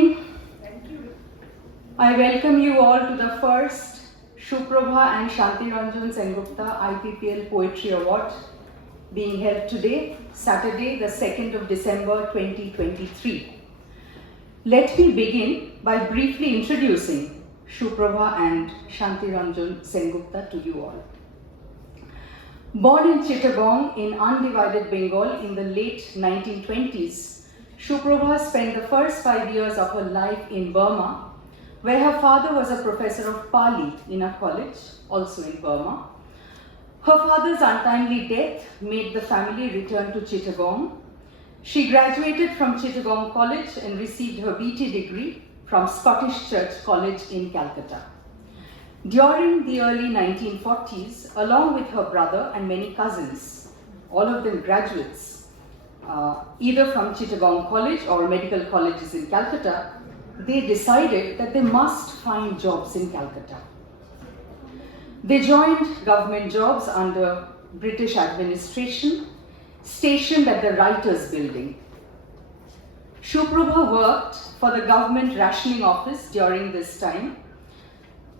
evening. I welcome you all to the first Suprabha and Santiranjan Sengupta IPPL Poetry Award being held today, Saturday, the 2nd of December 2023. Let me begin by briefly introducing Suprabha and Santiranjan Sengupta to you all. Born in Chittagong in undivided Bengal in the late 1920s, Suprabha spent the first 5 years of her life in Burma, where her father was a professor of Pali in a college, also in Burma. Her father's untimely death made the family return to Chittagong. She graduated from Chittagong College and received her BT degree from Scottish Church College in Calcutta. During the early 1940s, along with her brother and many cousins, all of them graduates, either from Chittagong College or medical colleges in Calcutta, they decided that they must find jobs in Calcutta. They joined government jobs under British administration, stationed at the Writers' Building. Suprabha worked for the government rationing office during this time.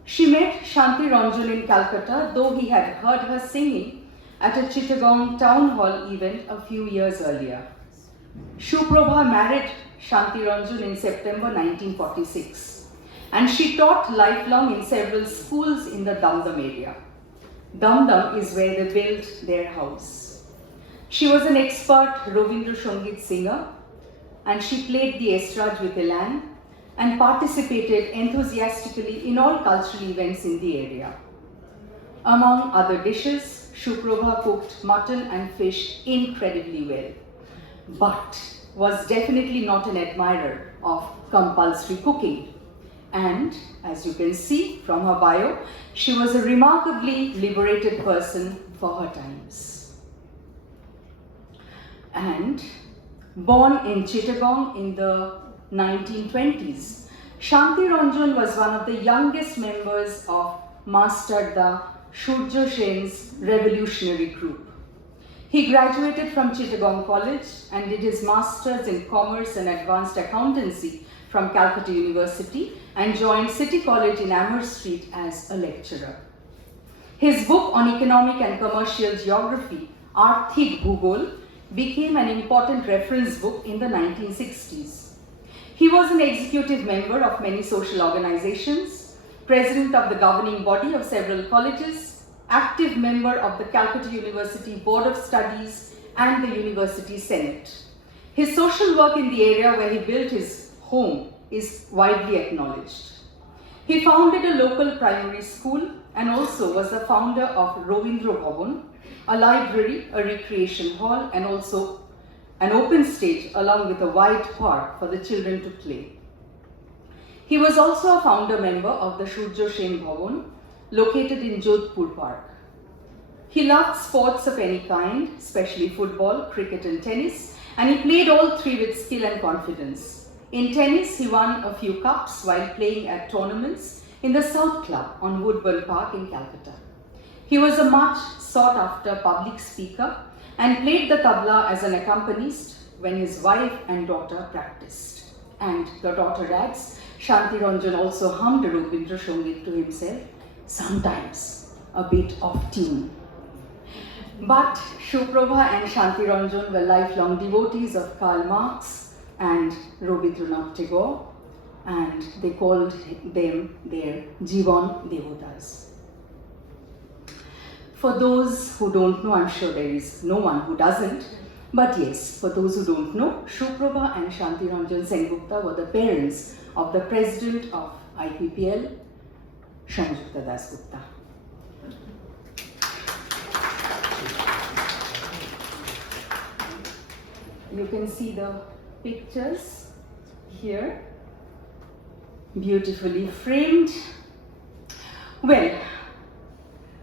She met Santiranjan in Calcutta, though he had heard her singing at a Chittagong town hall event a few years earlier. Suprabha married Santiranjan in September 1946, and she taught lifelong in several schools in the Dum Dum area. Dum Dum is where they built their house. She was an expert Rabindra Sangeet singer, and she played the estrade with elan and participated enthusiastically in all cultural events in the area. Among other dishes, Suprabha cooked mutton and fish incredibly well, but was definitely not an admirer of compulsory cooking. And as you can see from her bio, she was a remarkably liberated person for her times. And born in Chittagong in the 1920s, Santiranjan was one of the youngest members of Master Da Surya Sen's revolutionary group. He graduated from Chittagong College and did his Masters in Commerce and Advanced Accountancy from Calcutta University and joined City College in Amherst Street as a lecturer. His book on economic and commercial geography, Arthik Bhugol, became an important reference book in the 1960s. He was an executive member of many social organizations, president of the governing body of several colleges, active member of the Calcutta University Board of Studies and the University Senate. His social work in the area where he built his home is widely acknowledged. He founded a local primary school and also was the founder of Ravindra Bhavan, a library, a recreation hall, and also an open stage along with a wide park for the children to play. He was also a founder member of the Surya Sen Bhavan, located in Jodhpur Park. He loved sports of any kind, especially football, cricket and tennis, and he played all three with skill and confidence. In tennis, he won a few cups while playing at tournaments in the South Club on Woodburn Park in Calcutta. He was a much sought after public speaker and played the tabla as an accompanist when his wife and daughter practiced. And the daughter adds, Santiranjan also hummed Rabindra Sangeet to himself, sometimes a bit of tune. But Suprabha and Santiranjan were lifelong devotees of Karl Marx and Rabindranath Tagore, and they called them their Jivan Devatas. For those who don't know, I'm sure there is no one who doesn't, but yes, for those who don't know, Suprabha and Santiranjan Sengupta were the parents of the president of IPPL, Sengupta Dasgupta. You can see the pictures here, beautifully framed. Well,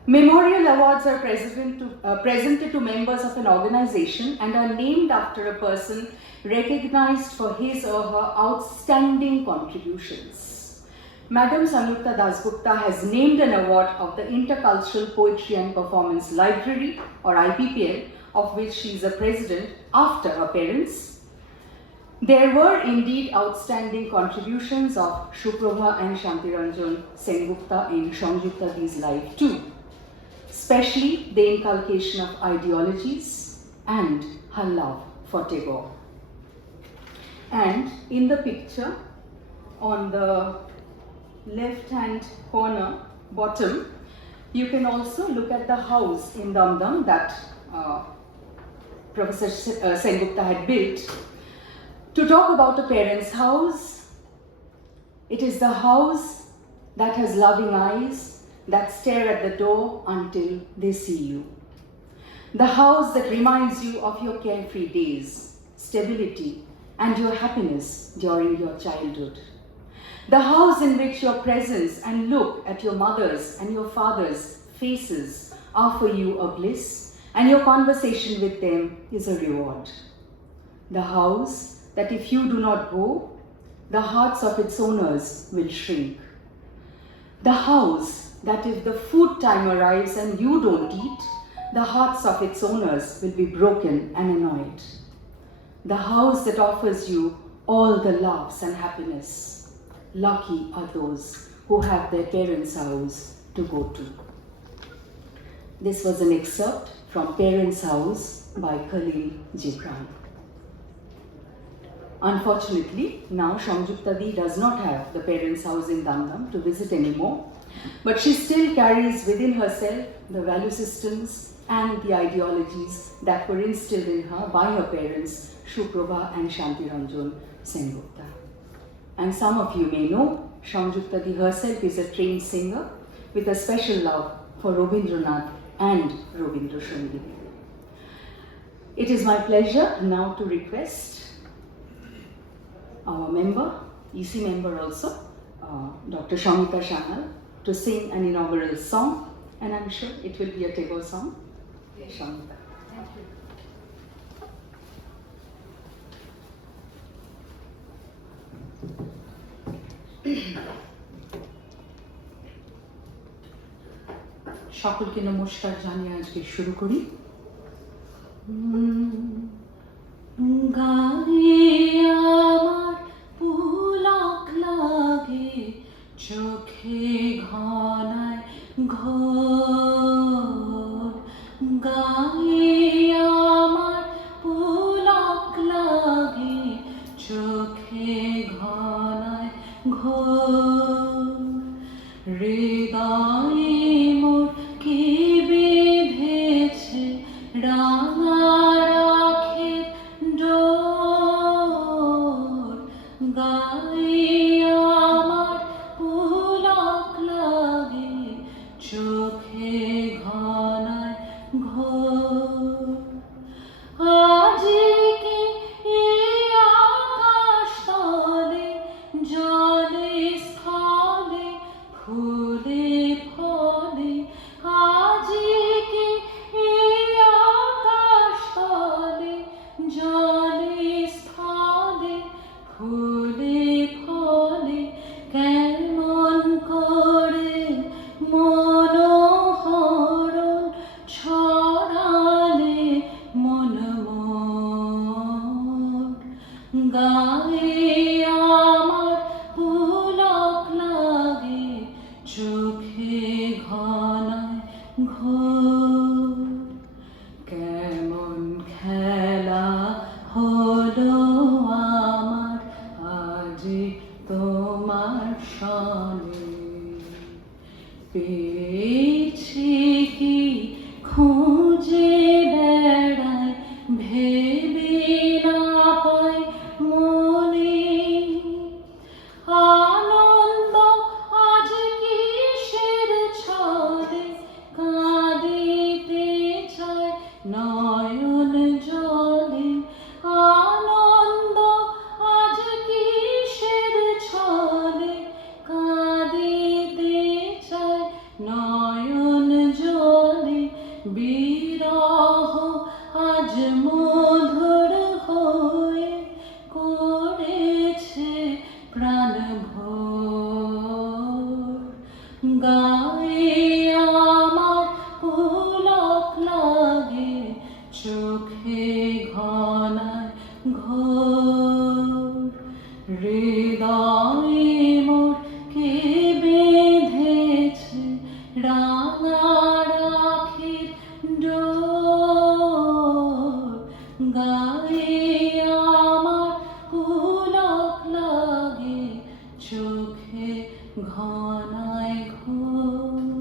memorial awards are presented to members of an organization and are named after a person recognized for his or her outstanding contributions. Madam Sengupta Dasgupta has named an award of the Intercultural Poetry and Performance Library, or IPPL, of which she is a president, after her parents. There were indeed outstanding contributions of Suprabha and Santiranjan Sengupta in Sangyuptadi's life too, especially the inculcation of ideologies and her love for Tagore. And in the picture, on the left-hand corner, bottom, you can also look at the house in Dum that Professor Sengupta had built. To talk about a parent's house, it is the house that has loving eyes that stare at the door until they see you. The house that reminds you of your carefree days, stability, and your happiness during your childhood. The house in which your presence and look at your mother's and your father's faces are for you a bliss, and your conversation with them is a reward. The house that if you do not go, the hearts of its owners will shrink. The house that if the food time arrives and you don't eat, the hearts of its owners will be broken and annoyed. The house that offers you all the loves and happiness. Lucky are those who have their parents' house to go to. This was an excerpt from Parents' House by Khalil Gibran. Unfortunately, now Sangyuptadi does not have the parents' house in Dum to visit anymore, but she still carries within herself the value systems and the ideologies that were instilled in her by her parents, Suprabha and Santiranjan Sengupta. And some of you may know, Sangyuptadi herself is a trained singer with a special love for Rabindranath and Rabindra Sangeet. It is my pleasure now to request our member, EC member also, Dr. Shamita Shanal, to sing an inaugural song, and I'm sure it will be a Tagore song. Yes. Shamita. Thank you. সকলকে নমস্কার জানিয়ে আজকে শুরু করি। গায়ে আমার পুলক লাগে, চোখে ঘনায় ঘোর। গায়ে আমার পুলক লাগে, চোখে ঘনায় ঘোর। হৃদয়ে মোর কি বেঁধেছে রাঙা রাখের ডোর। গায়ে আমার পুলক লাগে, চোখে ঘনায় ঘোর। আজিকে এই আকাশ তলে, জলে স্থলে, ফুলে ফলে, আজিকে এই আকাশ তলে, জলে স্থলে, ফুলে ফলে, কেমন করে মনোহরণ ছড়ালে মন মোর। গায়ে আমার পুলক লাগে, চোখে ঘনায় ঘোর। কেমন খেলা হলো আমার আজি তোমার সনে। পেয়েছি কি খুঁজে বেড়াই, ভেবে না পাই মনে। আনন্দ আজ কিসের ছলে, কাঁদিতে চায় নয়ন জলে। আনন্দ আজ কিসের ছলে, কাঁদিতে চায় নয়ন জলে। বিরহ আজ মধুর হয়ে করেছে প্রাণ ভোর। গায়ে আমার পুলক লাগে, চোখে ঘনায় ঘোর। ঘনায় ঘোর।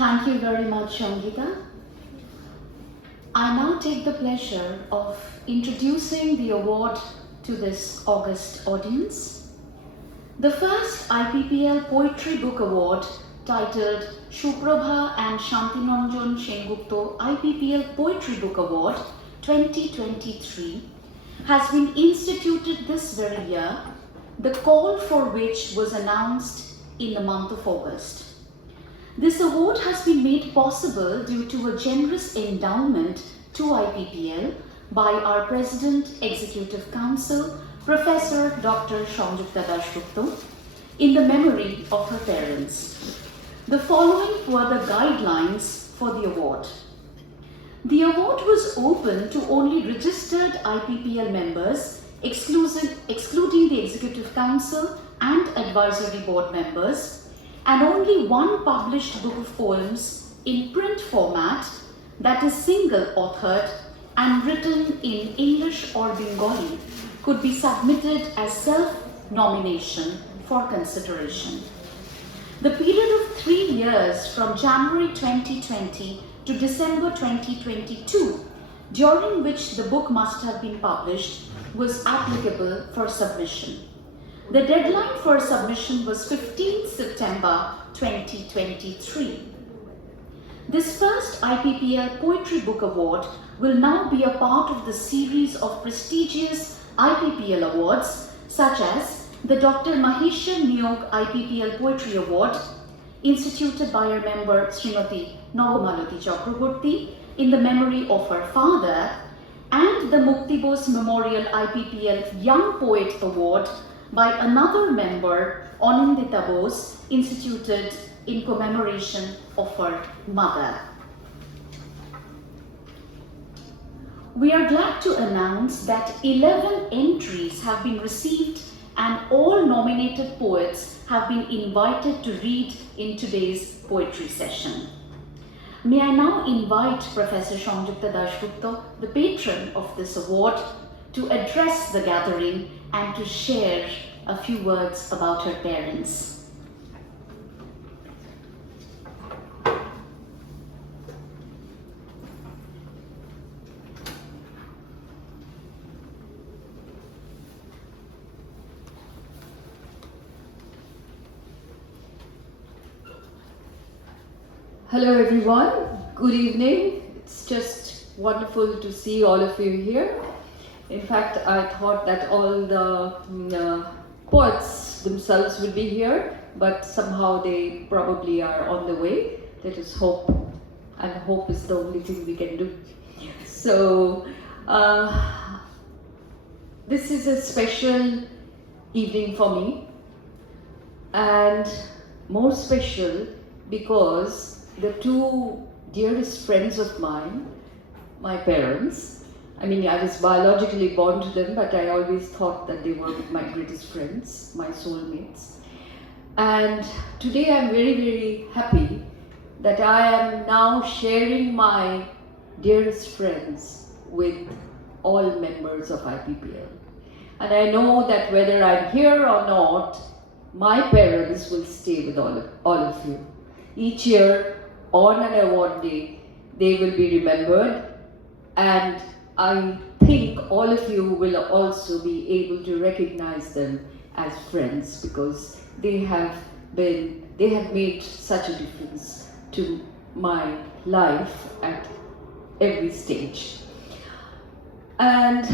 Thank you very much, Sangita. I now take the pleasure of introducing the award to this august audience. The first IPPL Poetry Book Award, titled Suprabha and Santiranjan Sengupta IPPL Poetry Book Award 2023, has been instituted this very year, the call for which was announced in the month of August. This award has been made possible due to a generous endowment to IPPL by our President Executive Council, Professor Dr. Sengupta in the memory of her parents. The following were the guidelines for the award. The award was open to only registered IPPL members, excluding the Executive Council and Advisory Board members, and only one published book of poems in print format, that is single-authored and written in English or Bengali, could be submitted as self-nomination for consideration. The period of 3 years from January 2020 to December 2022, during which the book must have been published, was applicable for submission. The deadline for submission was 15th September 2023. This first IPPL Poetry Book Award will now be a part of the series of prestigious IPPL awards, such as the Dr. Mahesha Niyog IPPL Poetry Award, instituted by our member Srimati Nagamalati Chakraborty in the memory of her father, and the Mukti Bose Memorial IPPL Young Poet Award by another member, Anindita Bose, instituted in commemoration of her mother. We are glad to announce that 11 entries have been received and all nominated poets have been invited to read in today's poetry session. May I now invite Professor Sengupta Dasgupta, the patron of this award, to address the gathering and to share a few words about her parents. Hello everyone, good evening. It's just wonderful to see all of you here. In fact, I thought that all the poets themselves will be here, but somehow they probably are on the way. Let us hope, and hope is the only thing we can do. So, this is a special evening for me, and more special because the two dearest friends of mine, my parents, I mean, I was biologically born to them, but I always thought that they were my greatest friends, my soulmates. And today I'm very, very happy that I am now sharing my dearest friends with all members of IPPL. And I know that whether I'm here or not, my parents will stay with all of you. Each year, on an award day, they will be remembered, and I think all of you will also be able to recognize them as friends because they have made such a difference to my life at every stage. And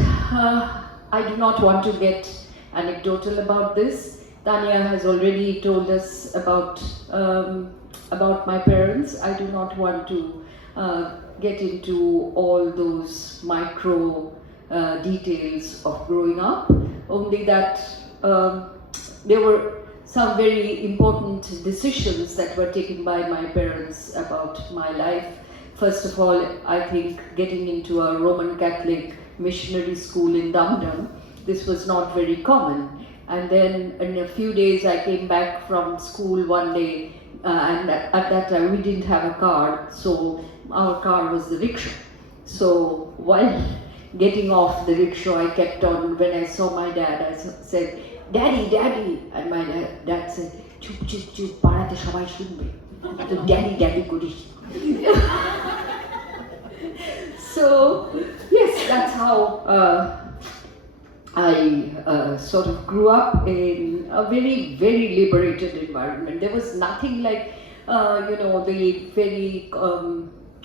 I do not want to get anecdotal about this. Tanya has already told us about my parents. I do not want to get into all those micro details of growing up, only that there were some very important decisions that were taken by my parents about my life. First of all, I think getting into a Roman Catholic missionary school in Dum-Dum, this was not very common. And then in a few days I came back from school one day, and at that time we didn't have a car, so our car was the rickshaw. So while getting off the rickshaw, I kept on, when I saw my dad, I said, "Daddy, Daddy," and my dad said, "Chup, chup, chup, parate shobai shunbe." So Daddy, Daddy korish. So yes, that's how I sort of grew up in a very, very liberated environment. There was nothing like, the very,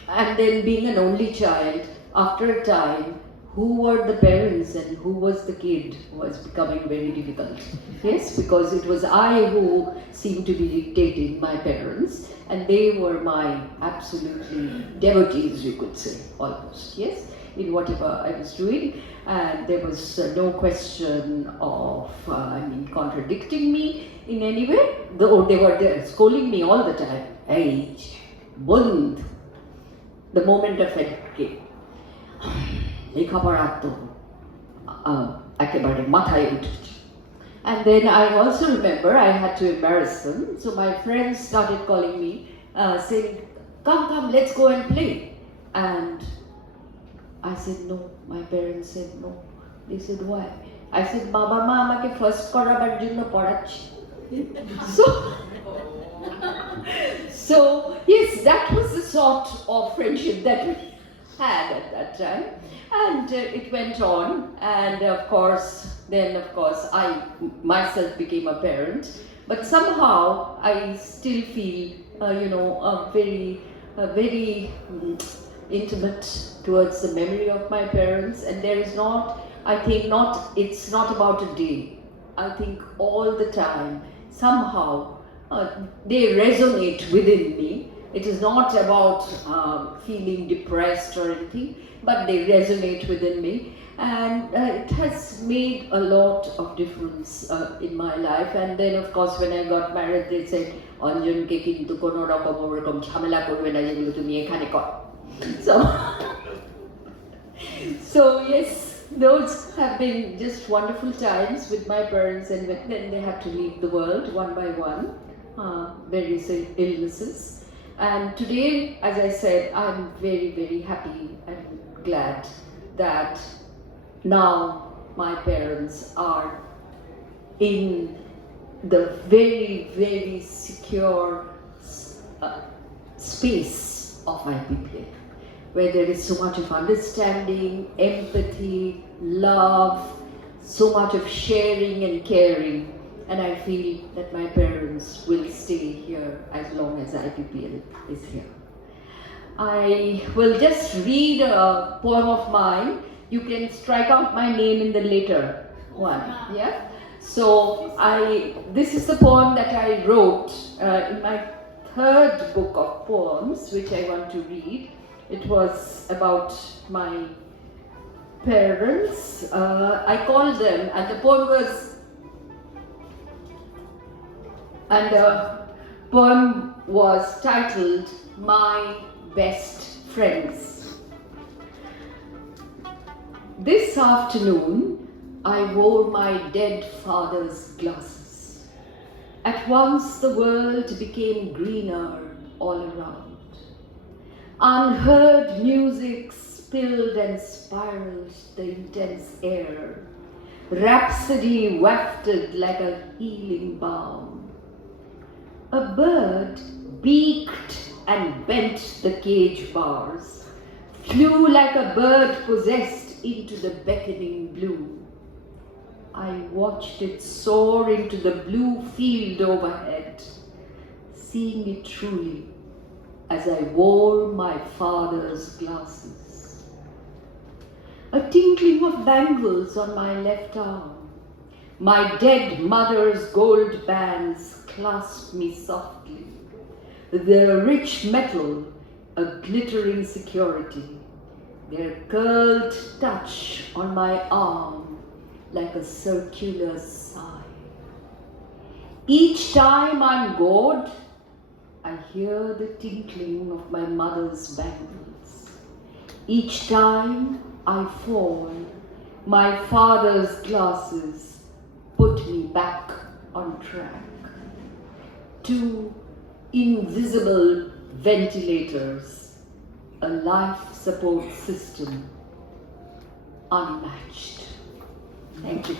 and then being an only child, after a time, who were the parents and who was the kid was becoming very difficult. Yes, because it was I who seemed to be dictating my parents, and they were my absolutely devotees, you could say, almost, yes, in whatever I was doing. And there was no question of, contradicting me in any way, though they were there scolding me all the time. Hey, bund, the moment of it came. And then I also remember I had to embarrass them, so my friends started calling me, saying, come, let's go and play. And I said no. My parents said no. They said why? I said, Baba ma amake first korabar jonno porachi. So yes, that was the sort of friendship that we had at that time, and it went on. And of course, I myself became a parent. But somehow I still feel, very intimate towards the memory of my parents, and there is it's not about a day. I think all the time, somehow, they resonate within me. It is not about feeling depressed or anything, but they resonate within me, and it has made a lot of difference in my life. And then of course when I got married, they said, "Anjan ke kintu kono rokom orom jhamela korbe na jegulo tumi ekhane kor." So yes, those have been just wonderful times with my parents, and then they had to leave the world one by one, various illnesses. And today, as I said, I'm very, very happy and glad that now my parents are in the very, very secure space of IPPL, where there is so much of understanding, empathy, love, so much of sharing and caring. And I feel that my parents will stay here as long as IPPL is here. I will just read a poem of mine. You can strike out my name in the later one, yeah? So this is the poem that I wrote in my third book of poems, which I want to read. It was about my parents. I called them, and the poem was titled "My Best Friends." This afternoon, I wore my dead father's glasses. At once the world became greener all around. Unheard music spilled and spiraled the intense air. Rhapsody wafted like a healing balm. A bird beaked and bent the cage bars, flew like a bird possessed into the beckoning blue. I watched it soar into the blue field overhead, seeing it truly as I wore my father's glasses. A tinkling of bangles on my left arm, my dead mother's gold bands clasped me softly, their rich metal a glittering security, their curled touch on my arm like a circular sigh. Each time I'm gored, I hear the tinkling of my mother's bangles. Each time I fall, my father's glasses put me back on track. To invisible ventilators, a life support system unmatched. Thank you.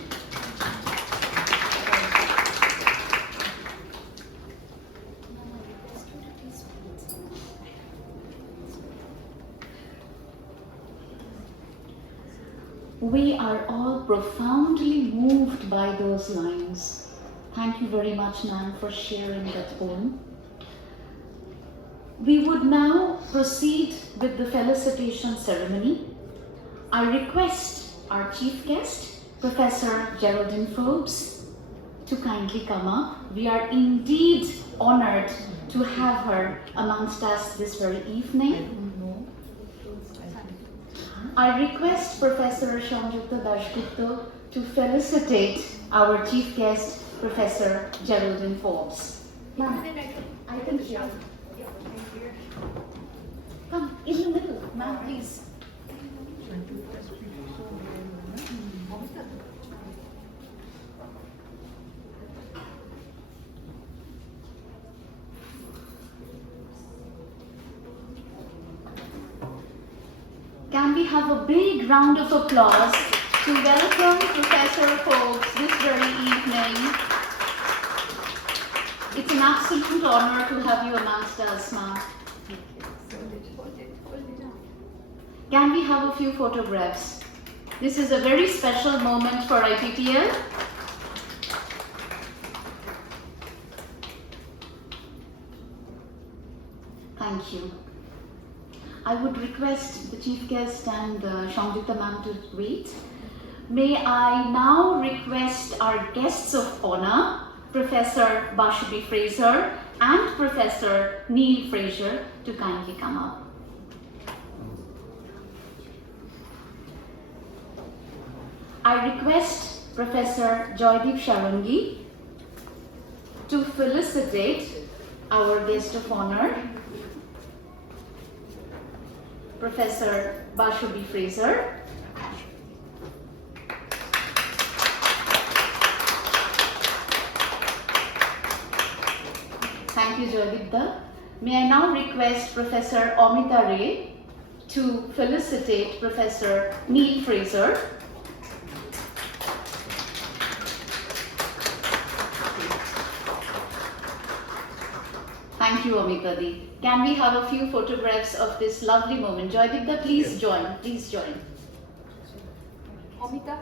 We are all profoundly moved by those lines. Thank you very much, ma'am, for sharing that poem. We would now proceed with the felicitation ceremony. I request our chief guest, Professor Geraldine Forbes, to kindly come up. We are indeed honored to have her amongst us this very evening. I request Professor Sengupta Dashgupta to felicitate our chief guest, Professor Geraldine Forbes. Ma'am, I think here. Come, in the middle, ma'am, please. Can we have a big round of applause to welcome Professor Forbes this very evening? It's an absolute honor to have you amongst us, ma'am. Can we have a few photographs? This is a very special moment for IPPL. Thank you. I would request the chief guest and Sengupta ma'am to wait. May I now request our guests of honor, Professor Bashubi Fraser and Professor Neil Fraser, to kindly come up. I request Professor Joydeep Sharangi to felicitate our guest of honor, Professor Bashubi Fraser. Thank you, Joydeep. May I now request Professor Amita Ray to felicitate Professor Neil Fraser. Thank you, Amita Di. Can we have a few photographs of this lovely moment? Joydeep, please join. Please join. Amita,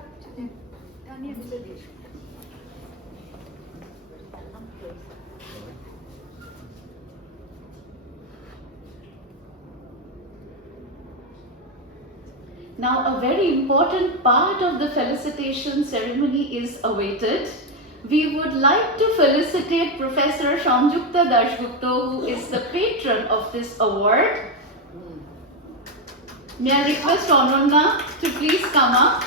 Now, a very important part of the felicitation ceremony is awaited. We would like to felicitate Professor Sengupta Dashgupta, who is the patron of this award. May I request Ananda to please come up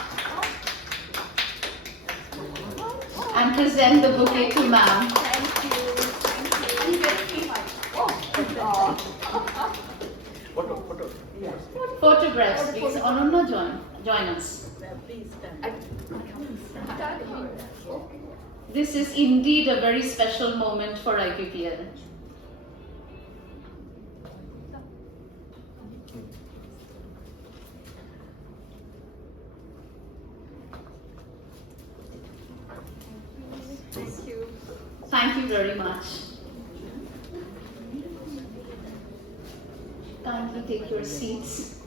and present the bouquet to ma'am. thank you. Photographs, please. Ananda, join us. This is indeed a very special moment for IPPL. Thank you. Thank you very much. Kindly take your seats.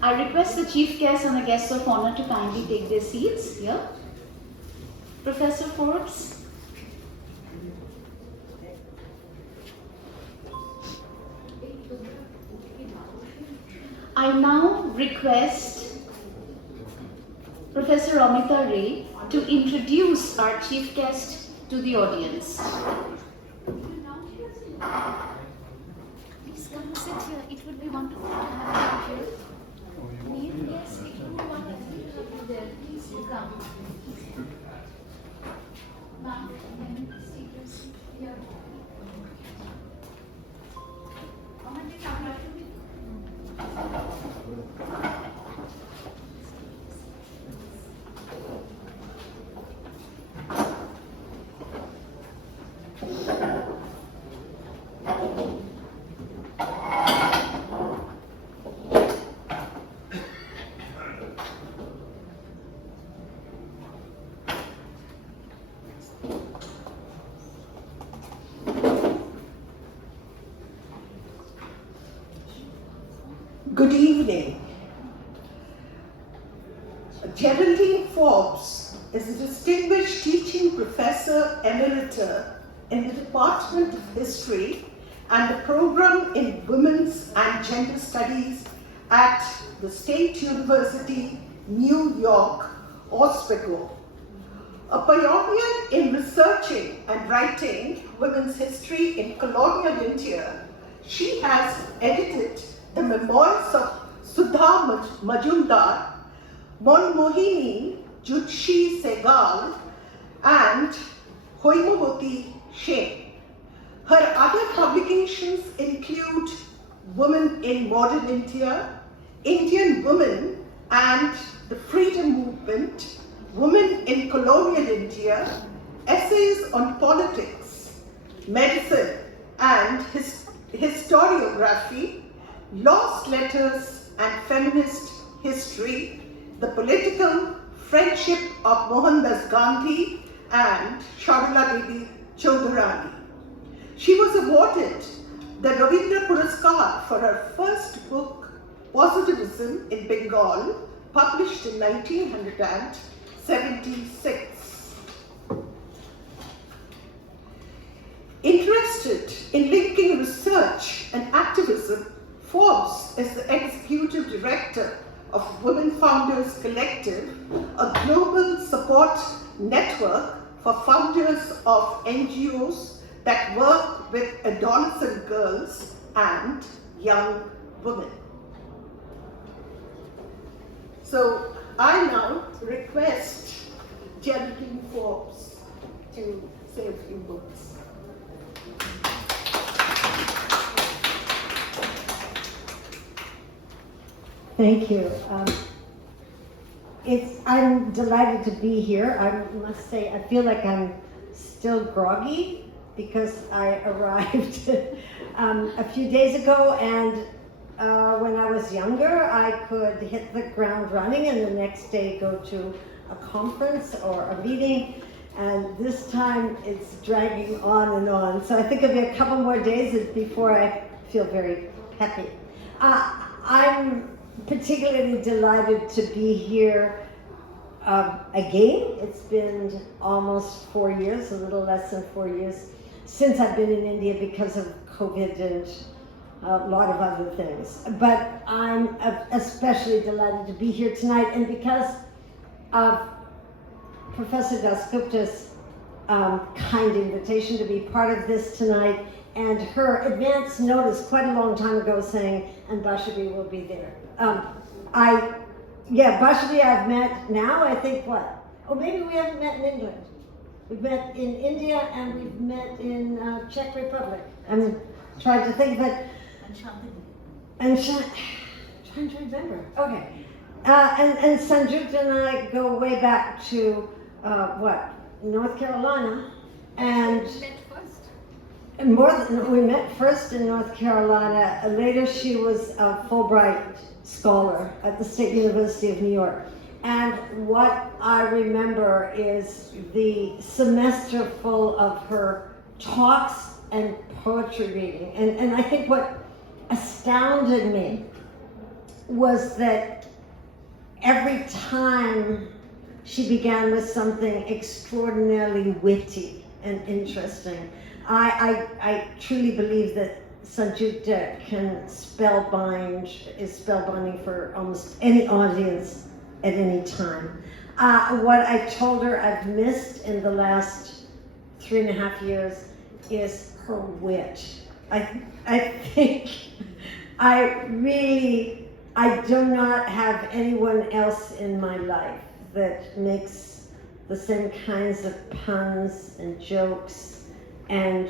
I request the chief guests and the guests of honor to kindly take their seats here. Professor Forbes. I now request Professor Amita Ray to introduce our chief guest to the audience. Please come sit here. It would be wonderful to have you here. Neil, yes, it would be wonderful to have you there. Please do come. Ma'am, can you please take your seat here? evening. Geraldine Forbes is a distinguished teaching professor emerita in the Department of History and the program in Women's and Gender Studies at the State University, New York, Oswego. A pioneer in researching and writing women's history in colonial India, she has edited the memoirs of Sudha Majumdar, Monmohini Jutshi Segal, and Hoimawati Sen. Her other publications include Women in Modern India, Indian Women and the Freedom Movement, Women in Colonial India, Essays on Politics, Medicine and Historiography, Lost Letters and Feminist History, The Political Friendship of Mohandas Gandhi and Sharla Devi Chaudharani. She was awarded the Ravindra Puraskar for her first book, Positivism in Bengal, published in 1976. Interested in linking research and activism, Forbes is the executive director of Women Founders Collective, a global support network for founders of NGOs that work with adolescent girls and young women. So I now request Geraldine Forbes to say a few words. Thank you. I'm delighted to be here. I must say, I feel like I'm still groggy because I arrived a few days ago, and when I was younger, I could hit the ground running and the next day go to a conference or a meeting, and this time it's dragging on and on. So I think it'll be a couple more days before I feel very happy. I'm particularly delighted to be here again. It's been almost 4 years, a little less than 4 years, since I've been in India because of COVID and a lot of other things. But I'm especially delighted to be here tonight, and because of Professor Dasgupta's kind invitation to be part of this tonight, and her advance notice quite a long time ago saying, and Bashabi will be there. Bashabi I've met now, I think what? Oh, maybe we haven't met in England. We've met in India and we've met in Czech Republic. I'm trying to think of it. And trying to remember. Okay. And Sanjukta and I go way back to, North Carolina. And we met first in North Carolina. Later she was a Fulbright scholar at the State University of New York. And what I remember is the semester full of her talks and poetry reading. And I think what astounded me was that every time she began with something extraordinarily witty and interesting. I truly believe that Sanjukta is spellbinding for almost any audience at any time. What I told her I've missed in the last 3.5 years is her wit. I think I do not have anyone else in my life that makes the same kinds of puns and jokes and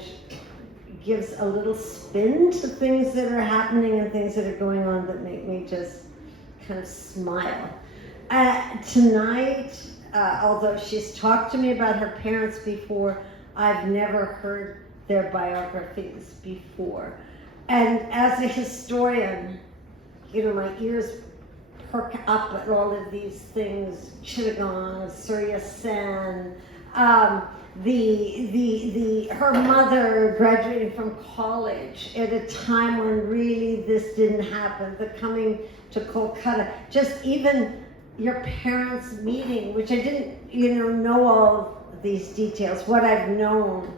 gives a little spin to things that are happening and things that are going on that make me just kind of smile. Tonight, although she's talked to me about her parents before, I've never heard their biographies before. And as a historian, my ears perk up at all of these things, Chittagong, Surya Sen, her mother graduating from college at a time when really this didn't happen, the coming to Kolkata. Just even your parents meeting, which I didn't, know all these details. What I've known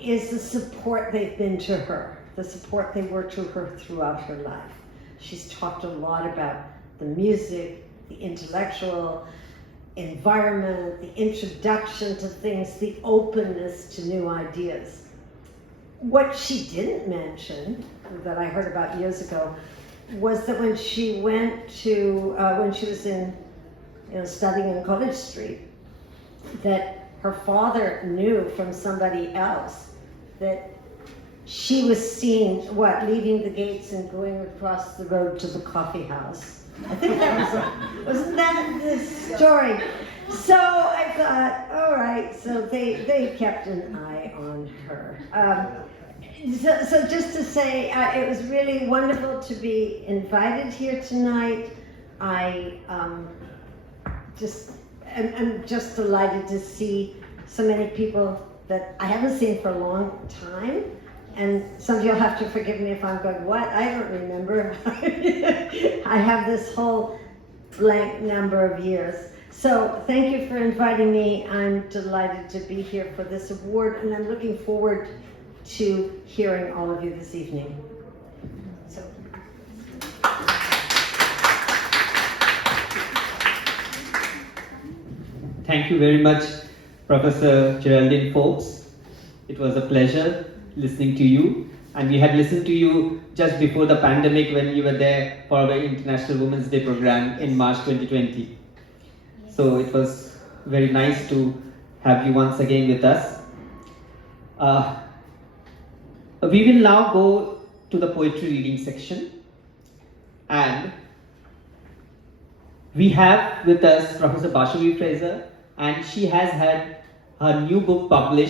is the support they've been to her, the support they were to her throughout her life. She's talked a lot about the music, the intellectual environment, the introduction to things, the openness to new ideas. What she didn't mention, that I heard about years ago, was that when she went to, when she was studying in College Street, that her father knew from somebody else that she was seen, leaving the gates and going across the road to the coffee house. I think that wasn't that the story? So I thought, all right, so they kept an eye on her. So just to say, it was really wonderful to be invited here tonight. I'm just delighted to see so many people that I haven't seen for a long time. And some of you will have to forgive me if I'm going, what? I don't remember. I have this whole blank number of years. So thank you for inviting me. I'm delighted to be here for this award, and I'm looking forward to hearing all of you this evening. So. Thank you very much, Professor Geraldine Forbes. It was a pleasure listening to you, and we had listened to you just before the pandemic when you were there for our International Women's Day program in March 2020. So it was very nice to have you once again with us. We will now go to the poetry reading section, and we have with us Professor Bashavi Fraser, and she has had her new book published.